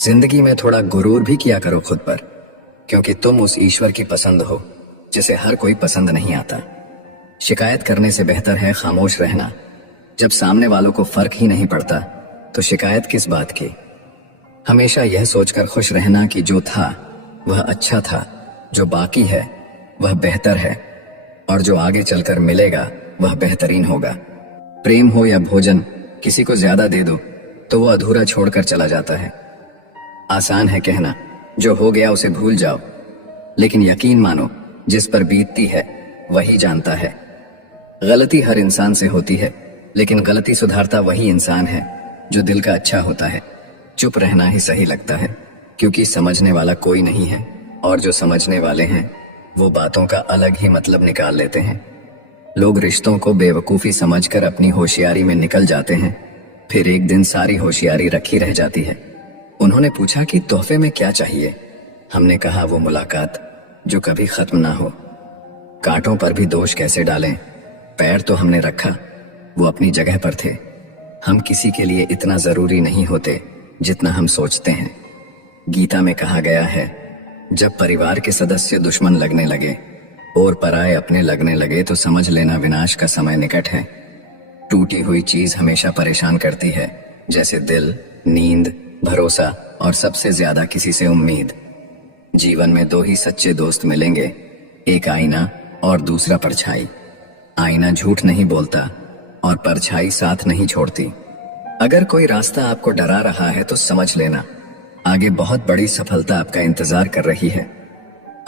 जिंदगी में थोड़ा गुरूर भी किया करो खुद पर, क्योंकि तुम उस ईश्वर की पसंद हो जिसे हर कोई पसंद नहीं आता। शिकायत करने से बेहतर है खामोश रहना। जब सामने वालों को फर्क ही नहीं पड़ता तो शिकायत किस बात की। हमेशा यह सोचकर खुश रहना कि जो था वह अच्छा था, जो बाकी है वह बेहतर है, और जो आगे चलकर मिलेगा वह बेहतरीन होगा। प्रेम हो या भोजन, किसी को ज्यादा दे दो तो वो अधूरा छोड़कर चला जाता है। आसान है कहना जो हो गया उसे भूल जाओ, लेकिन यकीन मानो जिस पर बीतती है वही जानता है। गलती हर इंसान से होती है, लेकिन गलती सुधारता वही इंसान है जो दिल का अच्छा होता है। चुप रहना ही सही लगता है, क्योंकि समझने वाला कोई नहीं है, और जो समझने वाले हैं वो बातों का अलग ही मतलब निकाल लेते हैं। लोग रिश्तों को बेवकूफी समझकर अपनी होशियारी में निकल जाते हैं, फिर एक दिन सारी होशियारी रखी रह जाती है। उन्होंने पूछा कि तोहफे में क्या चाहिए। हमने कहा वो मुलाकात जो कभी खत्म ना हो। कांटों पर भी दोष कैसे डालें, पैर तो हमने रखा, वो अपनी जगह पर थे। हम किसी के लिए इतना जरूरी नहीं होते जितना हम सोचते हैं। गीता में कहा गया है, जब परिवार के सदस्य दुश्मन लगने लगे और पराये अपने लगने लगे तो समझ लेना विनाश का समय निकट है। टूटी हुई चीज हमेशा परेशान करती है, जैसे दिल, नींद, भरोसा और सबसे ज्यादा किसी से उम्मीद। जीवन में दो ही सच्चे दोस्त मिलेंगे, एक आईना और दूसरा परछाई। आईना झूठ नहीं बोलता और परछाई साथ नहीं छोड़ती। अगर कोई रास्ता आपको डरा रहा है तो समझ लेना आगे बहुत बड़ी सफलता आपका इंतजार कर रही है।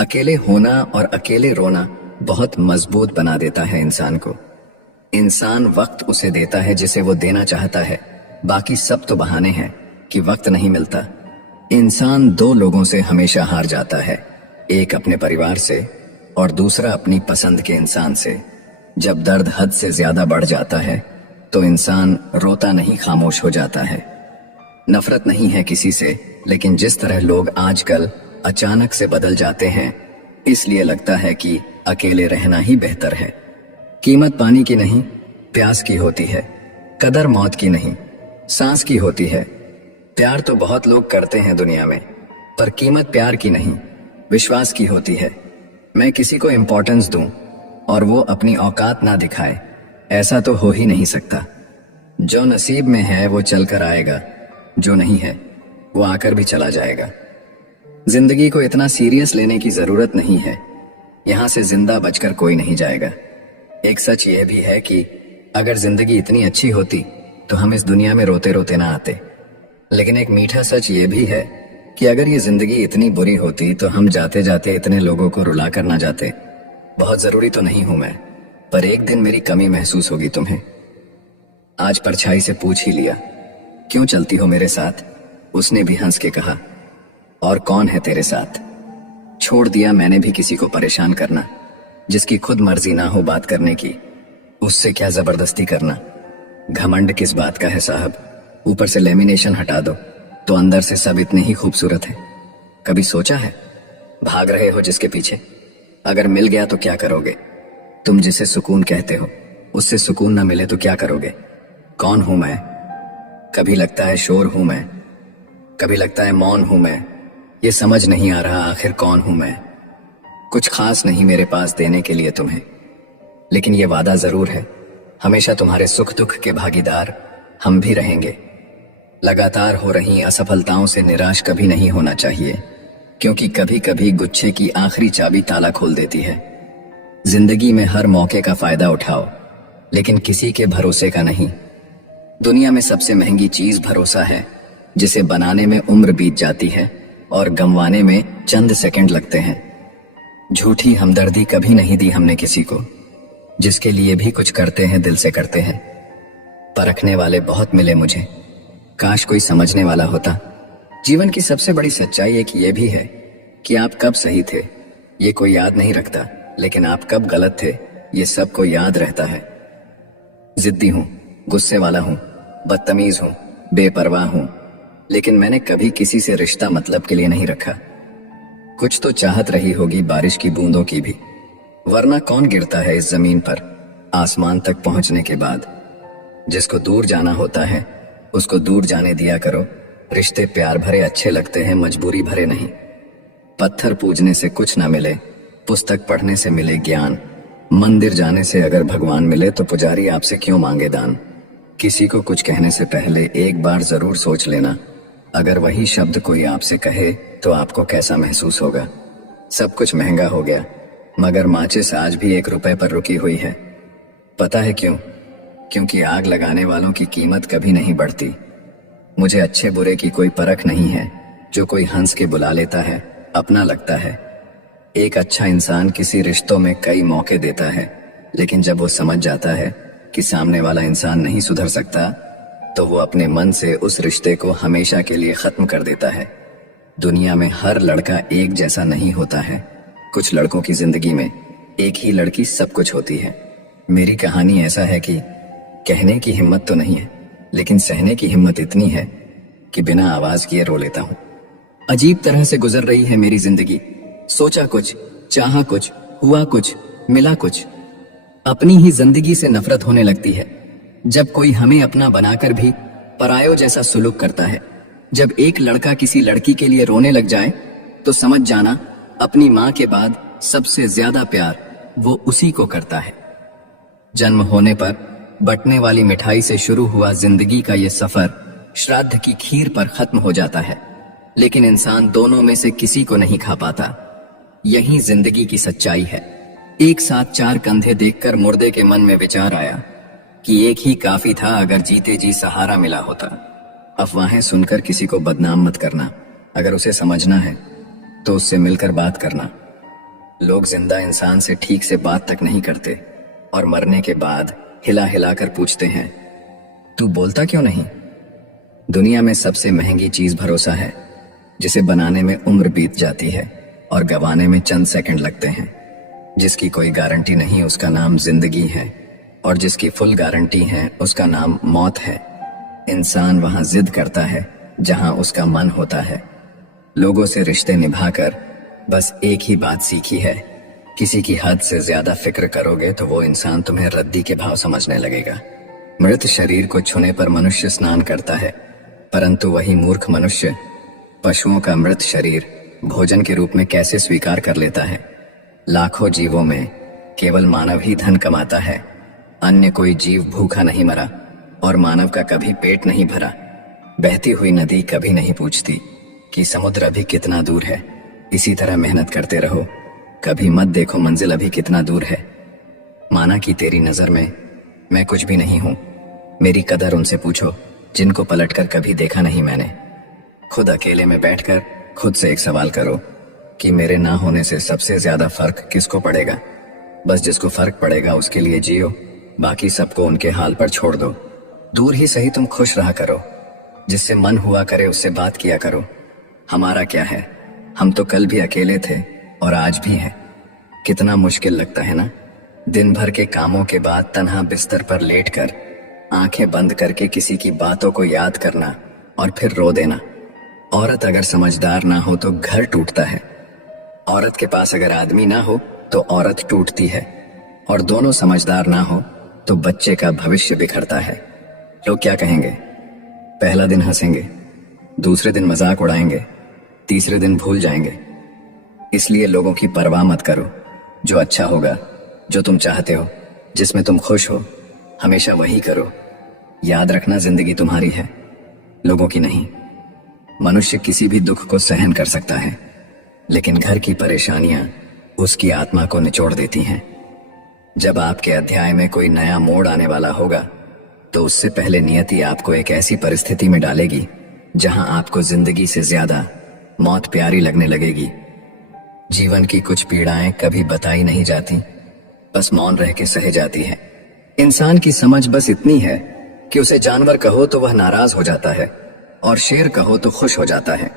अकेले होना और अकेले रोना बहुत मजबूत बना देता है इंसान को। इंसान वक्त उसे देता है जिसे वो देना चाहता है, बाकी सब तो बहाने हैं कि वक्त नहीं मिलता। इंसान दो लोगों से हमेशा हार जाता है, एक अपने परिवार से और दूसरा अपनी पसंद के इंसान से। जब दर्द हद से ज्यादा बढ़ जाता है तो इंसान रोता नहीं, खामोश हो जाता है। नफरत नहीं है किसी से, लेकिन जिस तरह लोग आजकल अचानक से बदल जाते हैं, इसलिए लगता है कि अकेले रहना ही बेहतर है। कीमत पानी की नहीं, प्यास की होती है। कदर मौत की नहीं, सांस की होती है। प्यार तो बहुत लोग करते हैं दुनिया में, पर कीमत प्यार की नहीं, विश्वास की होती है। मैं किसी को इंपॉर्टेंस दूं और वो अपनी औकात ना दिखाए, ऐसा तो हो ही नहीं सकता। जो नसीब में है वो चल कर आएगा, जो नहीं है वो आकर भी चला जाएगा। जिंदगी को इतना सीरियस लेने की जरूरत नहीं है, यहां से जिंदा बचकर कोई नहीं जाएगा। एक सच यह भी है कि अगर जिंदगी इतनी अच्छी होती तो हम इस दुनिया में रोते रोते ना आते। लेकिन एक मीठा सच ये भी है कि अगर ये जिंदगी इतनी बुरी होती तो हम जाते जाते इतने लोगों को रुला कर ना जाते। बहुत जरूरी तो नहीं हूं मैं, पर एक दिन मेरी कमी महसूस होगी तुम्हें। आज परछाई से पूछ ही लिया, क्यों चलती हो मेरे साथ? उसने भी हंस के कहा, और कौन है तेरे साथ? छोड़ दिया मैंने भी किसी को परेशान करना, जिसकी खुद मर्जी ना हो बात करने की, उससे क्या जबरदस्ती करना। घमंड किस बात का है साहब, ऊपर से लेमिनेशन हटा दो तो अंदर से सब इतने ही खूबसूरत है। कभी सोचा है भाग रहे हो जिसके पीछे, अगर मिल गया तो क्या करोगे? तुम जिसे सुकून कहते हो उससे सुकून ना मिले तो क्या करोगे? कौन हूं मैं? कभी लगता है शोर हूं मैं, कभी लगता है मौन हूं मैं। ये समझ नहीं आ रहा आखिर कौन हूं मैं। कुछ खास नहीं मेरे पास देने के लिए तुम्हें, लेकिन ये वादा जरूर है, हमेशा तुम्हारे सुख दुख के भागीदार हम भी रहेंगे। लगातार हो रही असफलताओं से निराश कभी नहीं होना चाहिए, क्योंकि कभी कभी गुच्छे की आखिरी चाबी ताला खोल देती है। जिंदगी में हर मौके का फायदा उठाओ, लेकिन किसी के भरोसे का नहीं। दुनिया में सबसे महंगी चीज भरोसा है, जिसे बनाने में उम्र बीत जाती है और गंवाने में चंद सेकंड लगते हैं। झूठी हमदर्दी कभी नहीं दी हमने किसी को, जिसके लिए भी कुछ करते हैं दिल से करते हैं। परखने वाले बहुत मिले मुझे, काश कोई समझने वाला होता। जीवन की सबसे बड़ी सच्चाई एक ये भी है कि आप कब सही थे ये कोई याद नहीं रखता, लेकिन आप कब गलत थे ये सबको याद रहता है। जिद्दी हूं, गुस्से वाला हूं, बदतमीज हूं, बेपरवाह हूं, लेकिन मैंने कभी किसी से रिश्ता मतलब के लिए नहीं रखा। कुछ तो चाहत रही होगी बारिश की बूंदों की भी, वरना कौन गिरता है इस जमीन पर आसमान तक पहुंचने के बाद। जिसको दूर जाना होता है उसको दूर जाने दिया करो, रिश्ते प्यार भरे अच्छे लगते हैं, मजबूरी भरे नहीं। पत्थर पूजने से कुछ ना मिले, पुस्तक पढ़ने से मिले ज्ञान। मंदिर जाने से अगर भगवान मिले तो पुजारी आपसे क्यों मांगे दान। किसी को कुछ कहने से पहले एक बार जरूर सोच लेना, अगर वही शब्द कोई आपसे कहे तो आपको कैसा महसूस होगा। सब कुछ महंगा हो गया, मगर माचिस आज भी 1 रुपए पर रुकी हुई है। पता है क्यों? क्योंकि आग लगाने वालों की कीमत कभी नहीं बढ़ती। मुझे अच्छे बुरे की कोई परख नहीं है, जो कोई हंस के बुला लेता है अपना लगता है। एक अच्छा इंसान किसी रिश्तों में कई मौके देता है, लेकिन जब वो समझ जाता है कि सामने वाला इंसान नहीं सुधर सकता, तो वो अपने मन से उस रिश्ते को हमेशा के लिए खत्म कर देता है। दुनिया में हर लड़का एक जैसा नहीं होता है। कुछ लड़कों की जिंदगी में एक ही लड़की सब कुछ होती है। मेरी कहानी ऐसा है कि कहने की हिम्मत तो नहीं है, लेकिन सहने की हिम्मत इतनी है कि बिना आवाज किए रो लेता हूं। अजीब तरह से गुजर रही है मेरी जिंदगी। सोचा कुछ, चाहा कुछ, हुआ कुछ, मिला कुछ। अपनी ही जिंदगी से नफरत होने लगती है जब कोई हमें अपना बनाकर भी परायों जैसा सुलूक करता है। जब एक लड़का किसी लड़की के लिए रोने लग जाए तो समझ जाना अपनी मां के बाद सबसे ज्यादा प्यार वो उसी को करता है। जन्म होने पर बंटने वाली मिठाई से शुरू हुआ जिंदगी का ये सफर श्राद्ध की खीर पर खत्म हो जाता है, लेकिन इंसान दोनों में से किसी को नहीं खा पाता। यही जिंदगी की सच्चाई है। एक साथ 4 कंधे देखकर मुर्दे के मन में विचार आया कि एक ही काफी था अगर जीते जी सहारा मिला होता। अफवाहें सुनकर किसी को बदनाम मत करना, अगर उसे समझना है तो उससे मिलकर बात करना। लोग जिंदा इंसान से ठीक से बात तक नहीं करते और मरने के बाद हिला हिला कर पूछते हैं, तू बोलता क्यों नहीं? दुनिया में सबसे महंगी चीज भरोसा है, जिसे बनाने में उम्र बीत जाती है और गंवाने में चंद सेकंड लगते हैं। जिसकी कोई गारंटी नहीं उसका नाम जिंदगी है, और जिसकी फुल गारंटी है उसका नाम मौत है। इंसान वहां जिद करता है जहां उसका मन होता है। लोगों से रिश्ते निभाकर बस एक ही बात सीखी है, किसी की हद से ज्यादा फिक्र करोगे तो वो इंसान तुम्हें रद्दी के भाव समझने लगेगा। मृत शरीर को छूने पर मनुष्य स्नान करता है, परंतु वही मूर्ख मनुष्य पशुओं का मृत शरीर भोजन के रूप में कैसे स्वीकार कर लेता है। लाखों जीवों में केवल मानव ही धन कमाता है, अन्य कोई जीव भूखा नहीं मरा और मानव का कभी पेट नहीं भरा। बहती हुई नदी कभी नहीं पूछती कि समुद्र अभी कितना दूर है। इसी तरह मेहनत करते रहो, कभी मत देखो मंजिल अभी कितना दूर है। माना कि तेरी नजर में मैं कुछ भी नहीं हूं, मेरी कदर उनसे पूछो जिनको पलटकर कभी देखा नहीं मैंने। खुद अकेले में बैठकर खुद से एक सवाल करो कि मेरे ना होने से सबसे ज्यादा फर्क किसको पड़ेगा। बस जिसको फर्क पड़ेगा उसके लिए जियो, बाकी सबको उनके हाल पर छोड़ दो। दूर ही सही तुम खुश रहा करो, जिससे मन हुआ करे उससे बात किया करो। हमारा क्या है, हम तो कल भी अकेले थे और आज भी हैं। कितना मुश्किल लगता है ना, दिन भर के कामों के बाद तन्हा बिस्तर पर लेटकर आंखें बंद करके किसी की बातों को याद करना और फिर रो देना। औरत अगर समझदार ना हो तो घर टूटता है, औरत के पास अगर आदमी ना हो तो औरत टूटती है, और दोनों समझदार ना हो तो बच्चे का भविष्य बिखरता है। लोग क्या कहेंगे? पहला दिन हंसेंगे, दूसरे दिन मजाक उड़ाएंगे, तीसरे दिन भूल जाएंगे। इसलिए लोगों की परवाह मत करो। जो अच्छा होगा, जो तुम चाहते हो, जिसमें तुम खुश हो, हमेशा वही करो। याद रखना जिंदगी तुम्हारी है, लोगों की नहीं। मनुष्य किसी भी दुख को सहन कर सकता है, लेकिन घर की परेशानियां उसकी आत्मा को निचोड़ देती हैं। जब आपके अध्याय में कोई नया मोड़ आने वाला होगा तो उससे पहले नियति आपको एक ऐसी परिस्थिति में डालेगी जहां आपको जिंदगी से ज्यादा मौत प्यारी लगने लगेगी। जीवन की कुछ पीड़ाएं कभी बताई नहीं जाती, बस मौन रह के सहे जाती है। इंसान की समझ बस इतनी है कि उसे जानवर कहो तो वह नाराज हो जाता है और शेर कहो तो खुश हो जाता है।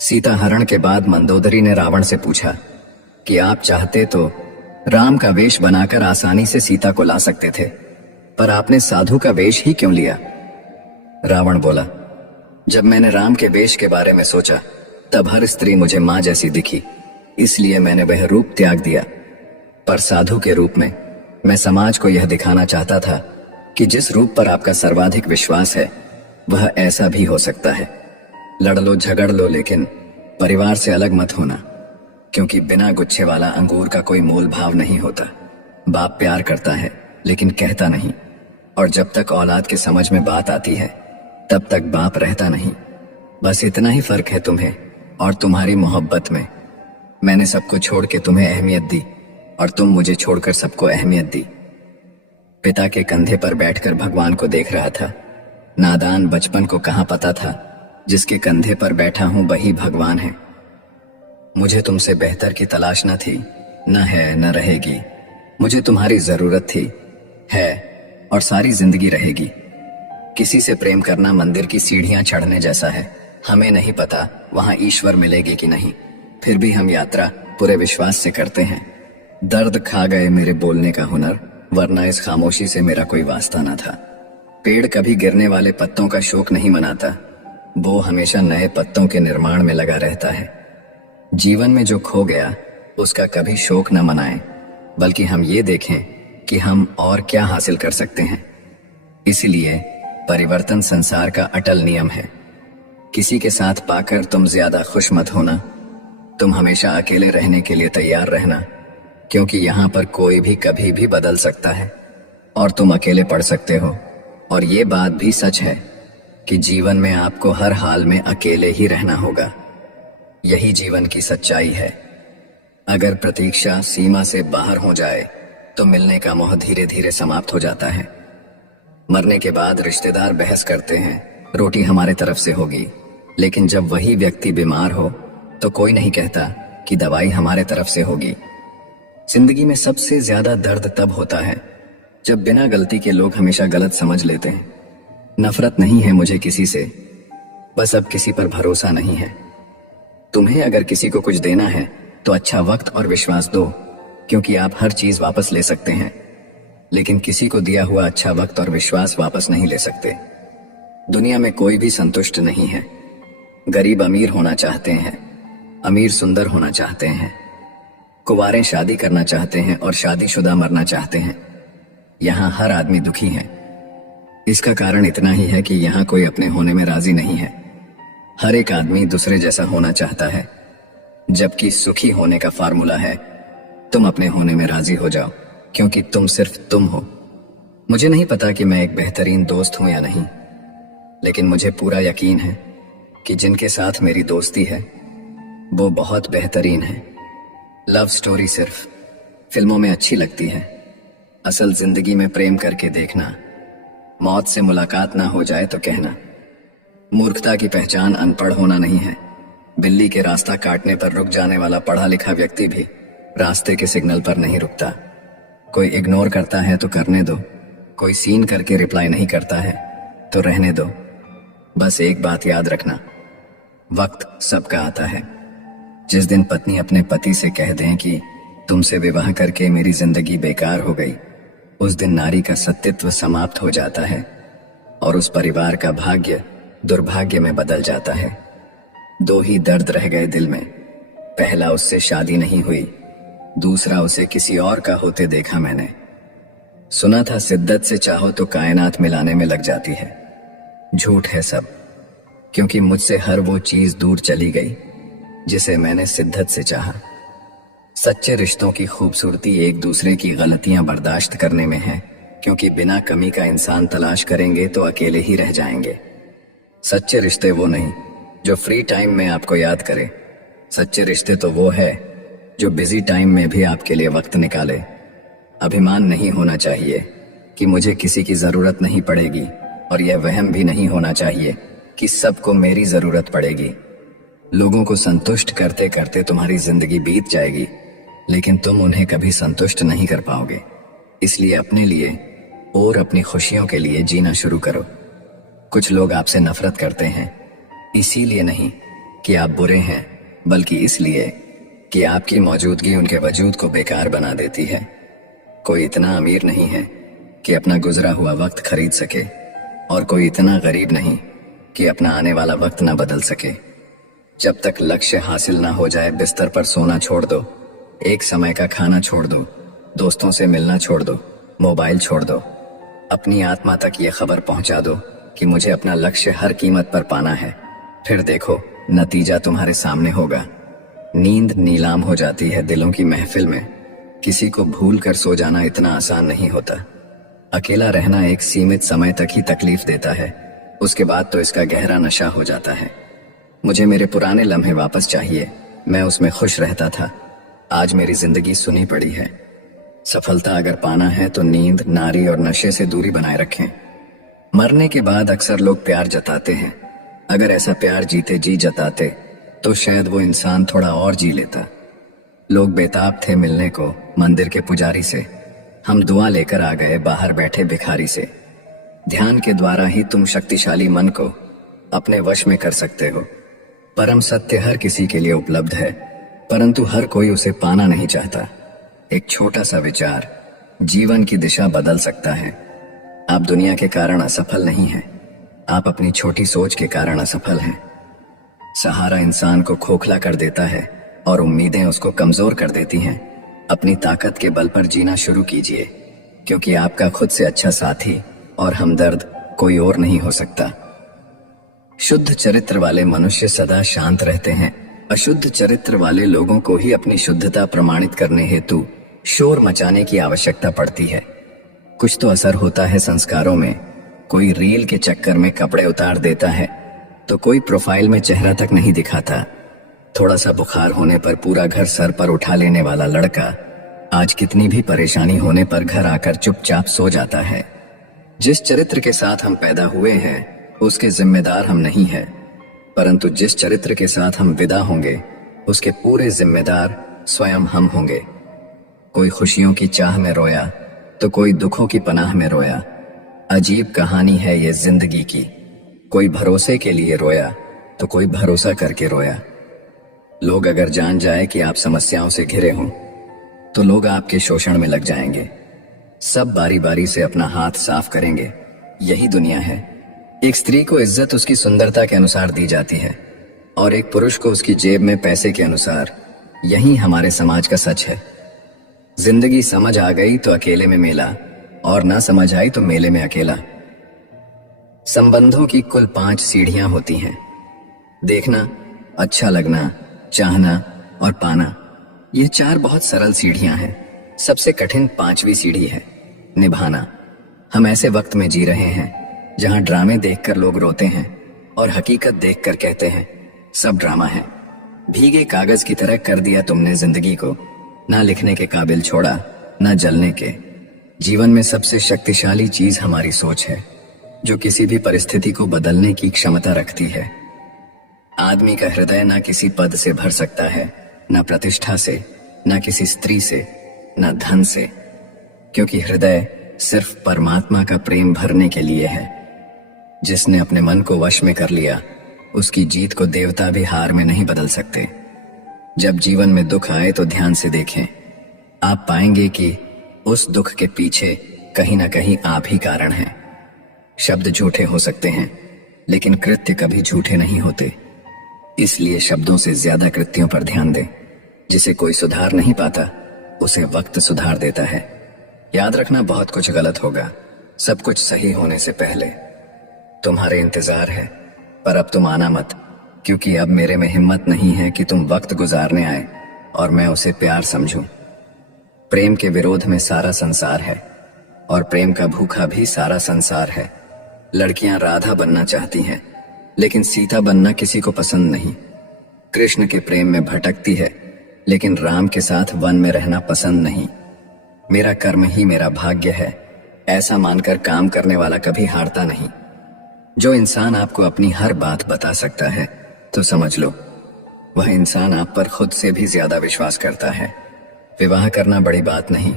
सीता हरण के बाद मंदोदरी ने रावण से पूछा कि आप चाहते तो राम का वेश बनाकर आसानी से सीता को ला सकते थे, पर आपने साधु का वेश ही क्यों लिया? रावण बोला, जब मैंने राम के वेश के बारे में सोचा तब हर स्त्री मुझे मां जैसी दिखी, इसलिए मैंने वह रूप त्याग दिया। पर साधु के रूप में मैं समाज को यह दिखाना चाहता था कि जिस रूप पर आपका सर्वाधिक विश्वास है वह ऐसा भी हो सकता है। लड़ लो झगड़ लो, लेकिन परिवार से अलग मत होना, क्योंकि बिना गुच्छे वाला अंगूर का कोई मोल भाव नहीं होता। बाप प्यार करता है लेकिन कहता नहीं, और जब तक औलाद के समझ में बात आती है तब तक बाप रहता नहीं। बस इतना ही फर्क है तुम्हें और तुम्हारी मोहब्बत में। मैंने सबको छोड़ के तुम्हें अहमियत दी और तुम मुझे छोड़कर सबको अहमियत दी। पिता के कंधे पर बैठकर भगवान को देख रहा था। नादान बचपन को कहाँ पता था जिसके कंधे पर बैठा हूं वही भगवान है। मुझे तुमसे बेहतर की तलाश न थी, न है न रहेगी। मुझे तुम्हारी जरूरत थी, है और सारी जिंदगी रहेगी। किसी से प्रेम करना मंदिर की सीढ़ियां चढ़ने जैसा है। हमें नहीं पता वहां ईश्वर मिलेगी कि नहीं, फिर भी हम यात्रा पूरे विश्वास से करते हैं। दर्द खा गए मेरे बोलने का हुनर, वरना इस खामोशी से मेरा कोई वास्ता न था। पेड़ कभी गिरने वाले पत्तों का शोक नहीं मनाता, वो हमेशा नए पत्तों के निर्माण में लगा रहता है। जीवन में जो खो गया उसका कभी शोक न मनाएं, बल्कि हम ये देखें कि हम और क्या हासिल कर सकते हैं। इसलिए परिवर्तन संसार का अटल नियम है। किसी के साथ पाकर तुम ज्यादा खुश मत होना। तुम हमेशा अकेले रहने के लिए तैयार रहना, क्योंकि यहाँ पर कोई भी कभी भी बदल सकता है और तुम अकेले पड़ सकते हो। और ये बात भी सच है कि जीवन में आपको हर हाल में अकेले ही रहना होगा। यही जीवन की सच्चाई है। अगर प्रतीक्षा सीमा से बाहर हो जाए तो मिलने का मोह धीरे धीरे समाप्त हो जाता है। मरने के बाद रिश्तेदार बहस करते हैं रोटी हमारे तरफ से होगी, लेकिन जब वही व्यक्ति बीमार हो तो कोई नहीं कहता कि दवाई हमारे तरफ से होगी। जिंदगी में सबसे ज्यादा दर्द तब होता है जब बिना गलती के लोग हमेशा गलत समझ लेते हैं। नफरत नहीं है मुझे किसी से, बस अब किसी पर भरोसा नहीं है। तुम्हें अगर किसी को कुछ देना है तो अच्छा वक्त और विश्वास दो, क्योंकि आप हर चीज वापस ले सकते हैं, लेकिन किसी को दिया हुआ अच्छा वक्त और विश्वास वापस नहीं ले सकते। दुनिया में कोई भी संतुष्ट नहीं है। गरीब अमीर होना चाहते हैं, अमीर सुंदर होना चाहते हैं, कुंवारे शादी करना चाहते हैं और शादीशुदा मरना चाहते हैं। यहाँ हर आदमी दुखी है। इसका कारण इतना ही है कि यहाँ कोई अपने होने में राजी नहीं है। हर एक आदमी दूसरे जैसा होना चाहता है, जबकि सुखी होने का फार्मूला है तुम अपने होने में राजी हो जाओ, क्योंकि तुम सिर्फ तुम हो। मुझे नहीं पता कि मैं एक बेहतरीन दोस्त हूं या नहीं, लेकिन मुझे पूरा यकीन है कि जिनके साथ मेरी दोस्ती है वो बहुत बेहतरीन है। लव स्टोरी सिर्फ फिल्मों में अच्छी लगती है, असल जिंदगी में प्रेम करके देखना। मौत से मुलाकात ना हो जाए तो कहना। मूर्खता की पहचान अनपढ़ होना नहीं है। बिल्ली के रास्ता काटने पर रुक जाने वाला पढ़ा लिखा व्यक्ति भी रास्ते के सिग्नल पर नहीं रुकता। कोई इग्नोर करता है तो करने दो, कोई सीन करके रिप्लाई नहीं करता है तो रहने दो। बस एक बात याद रखना, वक्त सबका आता है। जिस दिन पत्नी अपने पति से कह दें कि तुमसे विवाह करके मेरी जिंदगी बेकार हो गई, उस दिन नारी का सत्यत्व समाप्त हो जाता है और उस परिवार का भाग्य दुर्भाग्य में बदल जाता है। दो ही दर्द रह गए दिल में, पहला उससे शादी नहीं हुई, दूसरा उसे किसी और का होते देखा मैंने। सुना था शिद्दत से चाहो तो कायनात मिलाने में लग जाती है। झूठ है सब, क्योंकि मुझसे हर वो चीज दूर चली गई जिसे मैंने शिद्दत से चाहा। सच्चे रिश्तों की खूबसूरती एक दूसरे की गलतियां बर्दाश्त करने में है, क्योंकि बिना कमी का इंसान तलाश करेंगे तो अकेले ही रह जाएंगे। सच्चे रिश्ते वो नहीं जो फ्री टाइम में आपको याद करे। सच्चे रिश्ते तो वो है जो बिजी टाइम में भी आपके लिए वक्त निकाले। अभिमान नहीं होना चाहिए कि मुझे किसी की जरूरत नहीं पड़ेगी, और यह वहम भी नहीं होना चाहिए कि सबको मेरी जरूरत पड़ेगी। लोगों को संतुष्ट करते करते तुम्हारी जिंदगी बीत जाएगी, लेकिन तुम उन्हें कभी संतुष्ट नहीं कर पाओगे। इसलिए अपने लिए और अपनी खुशियों के लिए जीना शुरू करो। कुछ लोग आपसे नफरत करते हैं, इसीलिए नहीं कि आप बुरे हैं, बल्कि इसलिए कि आपकी मौजूदगी उनके वजूद को बेकार बना देती है। कोई इतना अमीर नहीं है कि अपना गुजरा हुआ वक्त खरीद सके, और कोई इतना गरीब नहीं कि अपना आने वाला वक्त ना बदल सके। जब तक लक्ष्य हासिल ना हो जाए बिस्तर पर सोना छोड़ दो, एक समय का खाना छोड़ दो, दोस्तों से मिलना छोड़ दो, मोबाइल छोड़ दो। अपनी आत्मा तक ये खबर पहुंचा दो कि मुझे अपना लक्ष्य हर कीमत पर पाना है। फिर देखो, नतीजा तुम्हारे सामने होगा। नींद नीलाम हो जाती है दिलों की महफिल में। किसी को भूल कर सो जाना इतना आसान नहीं होता। अकेला रहना एक सीमित समय तक ही तकलीफ देता है, उसके बाद तो इसका गहरा नशा हो जाता है। मुझे मेरे पुराने लम्हे वापस चाहिए, मैं उसमें खुश रहता था। आज मेरी जिंदगी सुनी पड़ी है। सफलता अगर पाना है तो नींद, नारी और नशे से दूरी बनाए रखें। मरने के बाद अक्सर लोग प्यार जताते हैं। अगर ऐसा प्यार जीते जी जताते तो शायद वो इंसान थोड़ा और जी लेता। लोग बेताब थे मिलने को मंदिर के पुजारी से। हम दुआ लेकर आ गए बाहर बैठे भिखारी से। ध्यान के द्वारा ही तुम शक्तिशाली मन को अपने वश में कर सकते हो। परम सत्य हर किसी के लिए उपलब्ध है, परंतु हर कोई उसे पाना नहीं चाहता। एक छोटा सा विचार जीवन की दिशा बदल सकता है। आप दुनिया के कारण असफल नहीं हैं, आप अपनी छोटी सोच के कारण असफल हैं। सहारा इंसान को खोखला कर देता है और उम्मीदें उसको कमजोर कर देती हैं। अपनी ताकत के बल पर जीना शुरू कीजिए, क्योंकि आपका खुद से अच्छा साथी और हमदर्द कोई और नहीं हो सकता। शुद्ध चरित्र वाले मनुष्य सदा शांत रहते हैं। अशुद्ध चरित्र वाले लोगों को ही अपनी शुद्धता प्रमाणित करने हेतु शोर मचाने की आवश्यकता पड़ती है। कुछ तो असर होता है संस्कारों में। कोई रील के चक्कर में कपड़े उतार देता है तो कोई प्रोफाइल में चेहरा तक नहीं दिखाता। थोड़ा सा बुखार होने पर पूरा घर सर पर उठा लेने वाला लड़का आज कितनी भी परेशानी होने पर घर आकर चुपचाप सो जाता है। जिस चरित्र के साथ हम पैदा हुए हैं उसके जिम्मेदार हम नहीं हैं, परंतु जिस चरित्र के साथ हम विदा होंगे उसके पूरे जिम्मेदार स्वयं हम होंगे। कोई खुशियों की चाह में रोया तो कोई दुखों की पनाह में रोया। अजीब कहानी है ये जिंदगी की। कोई भरोसे के लिए रोया तो कोई भरोसा करके रोया। लोग अगर जान जाए कि आप समस्याओं से घिरे हों तो लोग आपके शोषण में लग जाएंगे। सब बारी बारी से अपना हाथ साफ करेंगे। यही दुनिया है। एक स्त्री को इज्जत उसकी सुंदरता के अनुसार दी जाती है और एक पुरुष को उसकी जेब में पैसे के अनुसार। यही हमारे समाज का सच है। जिंदगी समझ आ गई तो अकेले में मेला, और ना समझ आई तो मेले में अकेला। संबंधों की कुल 5 सीढ़ियां होती हैं। देखना, अच्छा लगना, चाहना और पाना। ये 4 बहुत सरल सीढ़ियां हैं। सबसे कठिन 5वीं सीढ़ी है निभाना। हम ऐसे वक्त में जी रहे हैं जहां ड्रामे देखकर लोग रोते हैं और हकीकत देखकर कहते हैं सब ड्रामा है। भीगे कागज की तरह कर दिया तुमने जिंदगी को, ना लिखने के काबिल छोड़ा ना जलने के। जीवन में सबसे शक्तिशाली चीज हमारी सोच है, जो किसी भी परिस्थिति को बदलने की क्षमता रखती है। आदमी का हृदय ना किसी पद से भर सकता है, ना प्रतिष्ठा से, ना किसी स्त्री से, ना धन से, क्योंकि हृदय सिर्फ परमात्मा का प्रेम भरने के लिए है। जिसने अपने मन को वश में कर लिया उसकी जीत को देवता भी हार में नहीं बदल सकते। जब जीवन में दुख आए तो ध्यान से देखें। आप पाएंगे कि उस दुख के पीछे कहीं ना कहीं आप ही कारण हैं। शब्द झूठे हो सकते हैं, लेकिन कृत्य कभी झूठे नहीं होते। इसलिए शब्दों से ज्यादा कृत्यों पर ध्यान दें। जिसे कोई सुधार नहीं पाता उसे वक्त सुधार देता है। याद रखना, बहुत कुछ गलत होगा सब कुछ सही होने से पहले। तुम्हारे इंतजार है, पर अब तुम आना मत, क्योंकि अब मेरे में हिम्मत नहीं है कि तुम वक्त गुजारने आए और मैं उसे प्यार समझूं। प्रेम के विरोध में सारा संसार है और प्रेम का भूखा भी सारा संसार है। लड़कियां राधा बनना चाहती हैं, लेकिन सीता बनना किसी को पसंद नहीं। कृष्ण के प्रेम में भटकती है, लेकिन राम के साथ वन में रहना पसंद नहीं। मेरा कर्म ही मेरा भाग्य है, ऐसा मानकर काम करने वाला कभी हारता नहीं। जो इंसान आपको अपनी हर बात बता सकता है तो समझ लो वह इंसान आप पर खुद से भी ज्यादा विश्वास करता है। विवाह करना बड़ी बात नहीं,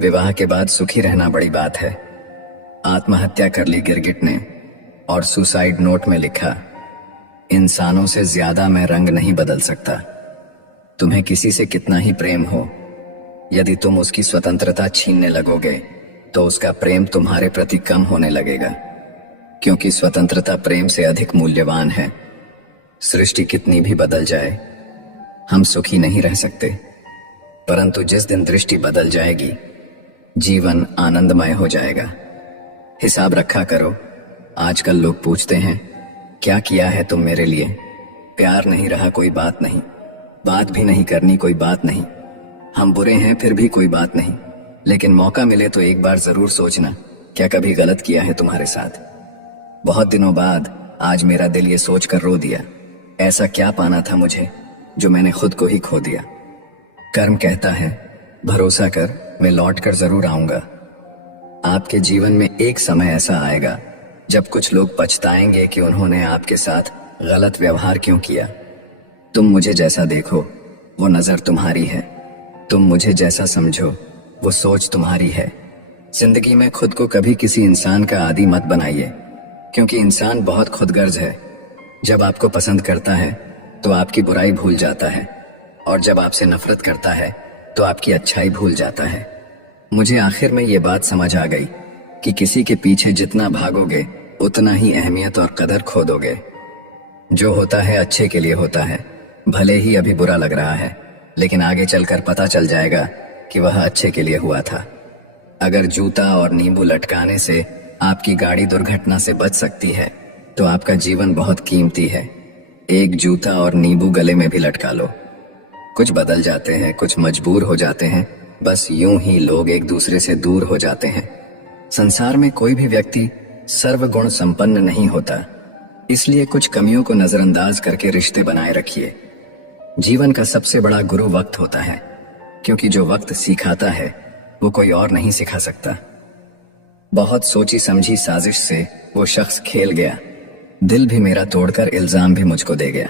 विवाह के बाद सुखी रहना बड़ी बात है। आत्महत्या कर ली गिरगिट ने और सुसाइड नोट में लिखा, इंसानों से ज्यादा मैं रंग नहीं बदल सकता। तुम्हें किसी से कितना ही प्रेम हो, यदि तुम उसकी स्वतंत्रता छीनने लगोगे तो उसका प्रेम तुम्हारे प्रति कम होने लगेगा, क्योंकि स्वतंत्रता प्रेम से अधिक मूल्यवान है। सृष्टि कितनी भी बदल जाए हम सुखी नहीं रह सकते, परंतु जिस दिन दृष्टि बदल जाएगी जीवन आनंदमय हो जाएगा। हिसाब रखा करो। आजकल लोग पूछते हैं क्या किया है तुम मेरे लिए? प्यार नहीं रहा कोई बात नहीं, बात भी नहीं करनी कोई बात नहीं। हम बुरे हैं फिर भी कोई बात नहीं, लेकिन मौका मिले तो एक बार जरूर सोचना क्या कभी गलत किया है तुम्हारे साथ। बहुत दिनों बाद आज मेरा दिल ये सोच कर रो दिया, ऐसा क्या पाना था मुझे जो मैंने खुद को ही खो दिया। कर्म कहता है भरोसा कर, मैं लौट कर जरूर आऊंगा। आपके जीवन में एक समय ऐसा आएगा जब कुछ लोग पछताएंगे कि उन्होंने आपके साथ गलत व्यवहार क्यों किया। तुम मुझे जैसा देखो वो नजर तुम्हारी है, तुम मुझे जैसा समझो वो सोच तुम्हारी है। जिंदगी में खुद को कभी किसी इंसान का आदी मत बनाइए, क्योंकि इंसान बहुत खुदगर्ज है। जब आपको पसंद करता है तो आपकी बुराई भूल जाता है, और जब आपसे नफरत करता है तो आपकी अच्छाई भूल जाता है। मुझे आखिर में ये बात समझ आ गई कि किसी के पीछे जितना भागोगे उतना ही अहमियत और कदर खो दोगे। जो होता है अच्छे के लिए होता है, भले ही अभी बुरा लग रहा है, लेकिन आगे चलकर पता चल जाएगा कि वह अच्छे के लिए हुआ था। अगर जूता और नींबू लटकाने से आपकी गाड़ी दुर्घटना से बच सकती है तो आपका जीवन बहुत कीमती है। एक जूता और नींबू गले में भी लटका लो। कुछ बदल जाते हैं, कुछ मजबूर हो जाते हैं, बस यूं ही लोग एक दूसरे से दूर हो जाते हैं। संसार में कोई भी व्यक्ति सर्वगुण संपन्न नहीं होता, इसलिए कुछ कमियों को नजरअंदाज करके रिश्ते बनाए रखिए। जीवन का सबसे बड़ा गुरु वक्त होता है, क्योंकि जो वक्त सिखाता है वो कोई और नहीं सिखा सकता। बहुत सोची समझी साजिश से वो शख्स खेल गया, दिल भी मेरा तोड़कर इल्जाम भी मुझको दे गया।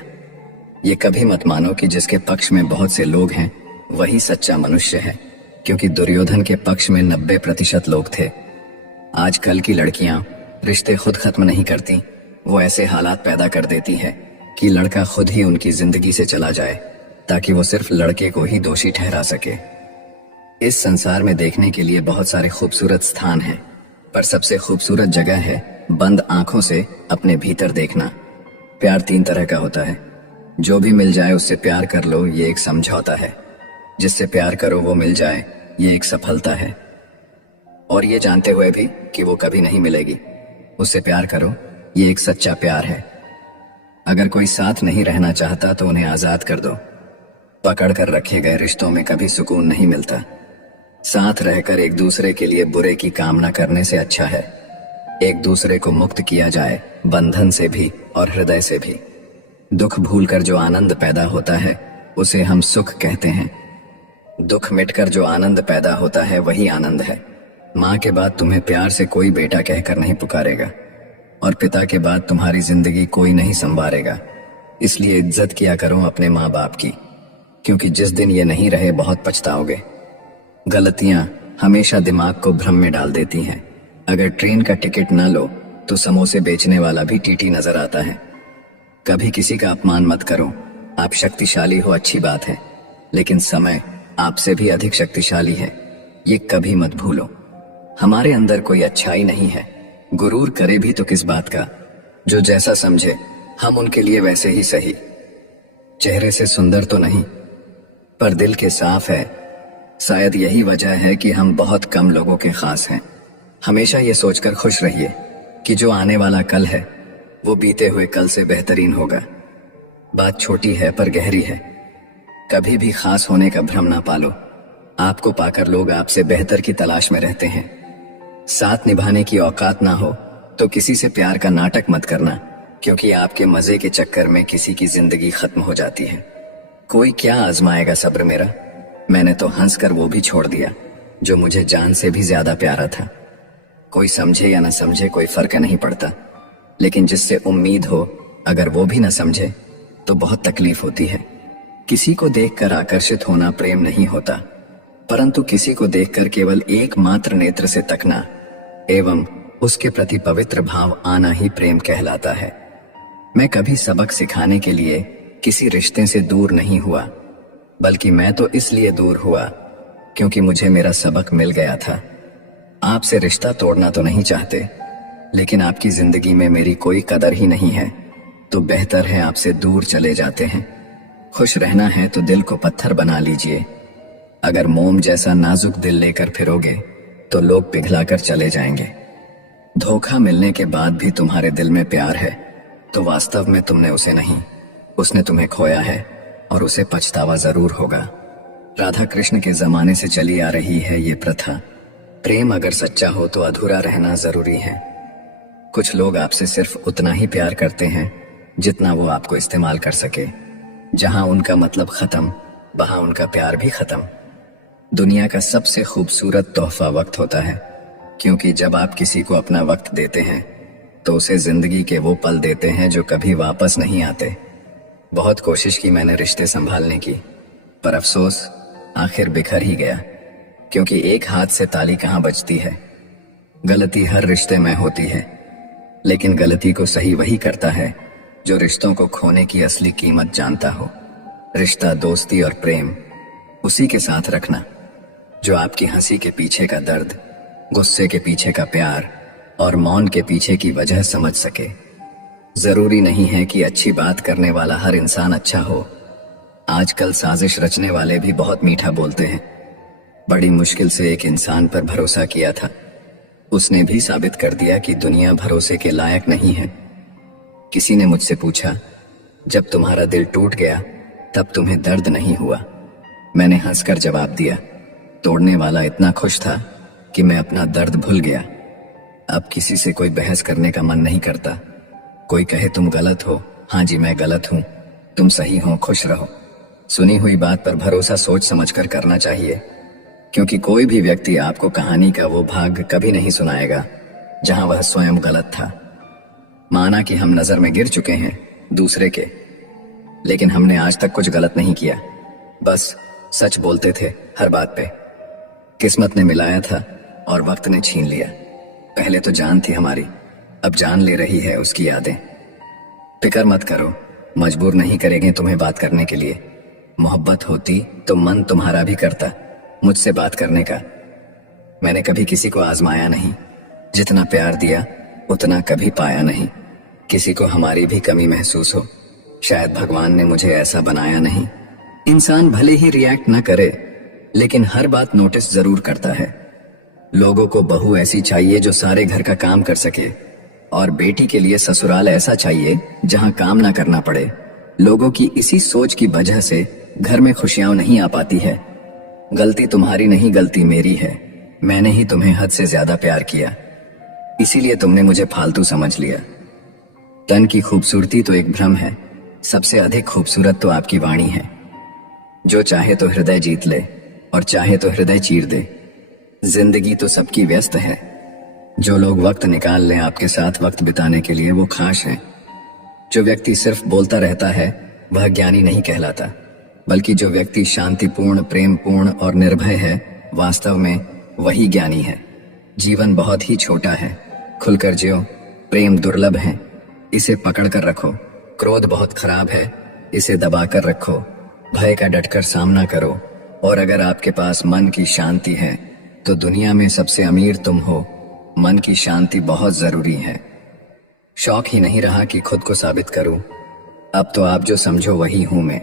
ये कभी मत मानो कि जिसके पक्ष में बहुत से लोग हैं वही सच्चा मनुष्य है, क्योंकि दुर्योधन के पक्ष में 90% लोग थे। आजकल की लड़कियां रिश्ते खुद खत्म नहीं करती, वो ऐसे हालात पैदा कर देती है कि लड़का खुद ही उनकी जिंदगी से चला जाए, ताकि वो सिर्फ लड़के को ही दोषी ठहरा सके। इस संसार में देखने के लिए बहुत सारे खूबसूरत स्थान हैं, पर सबसे खूबसूरत जगह है बंद आंखों से अपने भीतर देखना। प्यार 3 तरह का होता है। जो भी मिल जाए उससे प्यार कर लो, ये एक समझौता है। जिससे प्यार करो वो मिल जाए, ये एक सफलता है। और ये जानते हुए भी कि वो कभी नहीं मिलेगी, उससे प्यार करो, ये एक सच्चा प्यार है। अगर कोई साथ नहीं रहना चाहता तो उन्हें आजाद कर दो। पकड़ कर रखे गए रिश्तों में कभी सुकून नहीं मिलता। साथ रहकर एक दूसरे के लिए बुरे की कामना करने से अच्छा है एक दूसरे को मुक्त किया जाए, बंधन से भी और हृदय से भी। दुख भूलकर जो आनंद पैदा होता है उसे हम सुख कहते हैं। दुख मिटकर जो आनंद पैदा होता है वही आनंद है। माँ के बाद तुम्हें प्यार से कोई बेटा कहकर नहीं पुकारेगा, और पिता के बाद तुम्हारी जिंदगी कोई नहीं संवारेगा। इसलिए इज्जत किया करो अपने माँ बाप की, क्योंकि जिस दिन ये नहीं रहे बहुत पछताओगे। गलतियां हमेशा दिमाग को भ्रम में डाल देती हैं। अगर ट्रेन का टिकट ना लो तो समोसे बेचने वाला भी टीटी नजर आता है। कभी किसी का अपमान मत करो। आप शक्तिशाली हो अच्छी बात है, लेकिन समय आपसे भी अधिक शक्तिशाली है, ये कभी मत भूलो। हमारे अंदर कोई अच्छाई नहीं है, गुरूर करे भी तो किस बात का। जो जैसा समझे हम उनके लिए वैसे ही सही। चेहरे से सुंदर तो नहीं, पर दिल के साफ है। शायद यही वजह है कि हम बहुत कम लोगों के खास हैं। हमेशा ये सोचकर खुश रहिए कि जो आने वाला कल है वो बीते हुए कल से बेहतरीन होगा। बात छोटी है पर गहरी है। कभी भी खास होने का भ्रम ना पालो। आपको पाकर लोग आपसे बेहतर की तलाश में रहते हैं। साथ निभाने की औकात ना हो तो किसी से प्यार का नाटक मत करना, क्योंकि आपके मजे के चक्कर में किसी की जिंदगी खत्म हो जाती है। कोई क्या आजमाएगा सब्र मेरा। मैंने तो हंसकर वो भी छोड़ दिया जो मुझे जान से भी ज्यादा प्यारा था। कोई समझे या ना समझे कोई फर्क नहीं पड़ता, लेकिन जिससे उम्मीद हो अगर वो भी ना समझे तो बहुत तकलीफ होती है। किसी को देखकर आकर्षित होना प्रेम नहीं होता, परंतु किसी को देखकर केवल एकमात्र नेत्र से तकना एवं उसके प्रति पवित्र भाव आना ही प्रेम कहलाता है। मैं कभी सबक सिखाने के लिए किसी रिश्ते से दूर नहीं हुआ, बल्कि मैं तो इसलिए दूर हुआ क्योंकि मुझे मेरा सबक मिल गया था। आपसे रिश्ता तोड़ना तो नहीं चाहते, लेकिन आपकी जिंदगी में मेरी कोई कदर ही नहीं है तो बेहतर है आपसे दूर चले जाते हैं। खुश रहना है तो दिल को पत्थर बना लीजिए। अगर मोम जैसा नाजुक दिल लेकर फिरोगे तो लोग पिघला कर चले जाएंगे। धोखा मिलने के बाद भी तुम्हारे दिल में प्यार है तो वास्तव में तुमने उसे नहीं, उसने तुम्हें खोया है और उसे पछतावा जरूर होगा। राधा कृष्ण के जमाने से चली आ रही है ये प्रथा। प्रेम अगर सच्चा हो तो अधूरा रहना जरूरी है। कुछ लोग आपसे सिर्फ उतना ही प्यार करते हैं जितना वो आपको इस्तेमाल कर सके। जहां उनका मतलब खत्म, वहां उनका प्यार भी खत्म। दुनिया का सबसे खूबसूरत तोहफा वक्त होता है, क्योंकि जब आप किसी को अपना वक्त देते हैं तो उसे जिंदगी के वो पल देते हैं जो कभी वापस नहीं आते। बहुत कोशिश की मैंने रिश्ते संभालने की, पर अफसोस आखिर बिखर ही गया, क्योंकि एक हाथ से ताली कहाँ बजती है। गलती हर रिश्ते में होती है, लेकिन गलती को सही वही करता है जो रिश्तों को खोने की असली कीमत जानता हो। रिश्ता, दोस्ती और प्रेम उसी के साथ रखना जो आपकी हंसी के पीछे का दर्द, गुस्से के पीछे का प्यार और मौन के पीछे की वजह समझ सके। जरूरी नहीं है कि अच्छी बात करने वाला हर इंसान अच्छा हो। आजकल साजिश रचने वाले भी बहुत मीठा बोलते हैं। बड़ी मुश्किल से एक इंसान पर भरोसा किया था, उसने भी साबित कर दिया कि दुनिया भरोसे के लायक नहीं है। किसी ने मुझसे पूछा, जब तुम्हारा दिल टूट गया तब तुम्हें दर्द नहीं हुआ? मैंने हंसकर जवाब दिया, तोड़ने वाला इतना खुश था कि मैं अपना दर्द भूल गया। अब किसी से कोई बहस करने का मन नहीं करता। कोई कहे तुम गलत हो, हाँ जी मैं गलत हूं, तुम सही हो, खुश रहो। सुनी हुई बात पर भरोसा सोच समझकर करना चाहिए, क्योंकि कोई भी व्यक्ति आपको कहानी का वो भाग कभी नहीं सुनाएगा जहां वह स्वयं गलत था। माना कि हम नजर में गिर चुके हैं दूसरे के, लेकिन हमने आज तक कुछ गलत नहीं किया, बस सच बोलते थे हर बात पे। किस्मत ने मिलाया था और वक्त ने छीन लिया। पहले तो जान थी हमारी, अब जान ले रही है उसकी यादें। फिक्र मत करो, मजबूर नहीं करेंगे तुम्हें बात करने के लिए। मोहब्बत होती तो मन तुम्हारा भी करता मुझसे बात करने का। मैंने कभी किसी को आजमाया नहीं, जितना प्यार दिया उतना कभी पाया नहीं। किसी को हमारी भी कमी महसूस हो, शायद भगवान ने मुझे ऐसा बनाया नहीं। इंसान भले ही रिएक्ट न करे, लेकिन हर बात नोटिस जरूर करता है। लोगों को बहू ऐसी चाहिए जो सारे घर का काम कर सके, और बेटी के लिए ससुराल ऐसा चाहिए जहां काम ना करना पड़े। लोगों की इसी सोच की वजह से घर में खुशियां नहीं आ पाती है। गलती तुम्हारी नहीं, गलती मेरी है। मैंने ही तुम्हें हद से ज्यादा प्यार किया, इसीलिए तुमने मुझे फालतू समझ लिया। तन की खूबसूरती तो एक भ्रम है, सबसे अधिक खूबसूरत तो आपकी वाणी है। जो चाहे तो हृदय जीत ले और चाहे तो हृदय चीर दे। जिंदगी तो सबकी व्यस्त है। जो लोग वक्त निकाल लें आपके साथ वक्त बिताने के लिए, वो खास हैं। जो व्यक्ति सिर्फ बोलता रहता है वह ज्ञानी नहीं कहलाता, बल्कि जो व्यक्ति शांतिपूर्ण, प्रेमपूर्ण और निर्भय है, वास्तव में वही ज्ञानी है। जीवन बहुत ही छोटा है, खुलकर जियो। प्रेम दुर्लभ है, इसे पकड़ कर रखो। क्रोध बहुत खराब है, इसे दबा कर रखो। भय का डटकर सामना करो, और अगर आपके पास मन की शांति है तो दुनिया में सबसे अमीर तुम हो। मन की शांति बहुत जरूरी है। शौक ही नहीं रहा कि खुद को साबित करूं, अब तो आप जो समझो वही हूं मैं।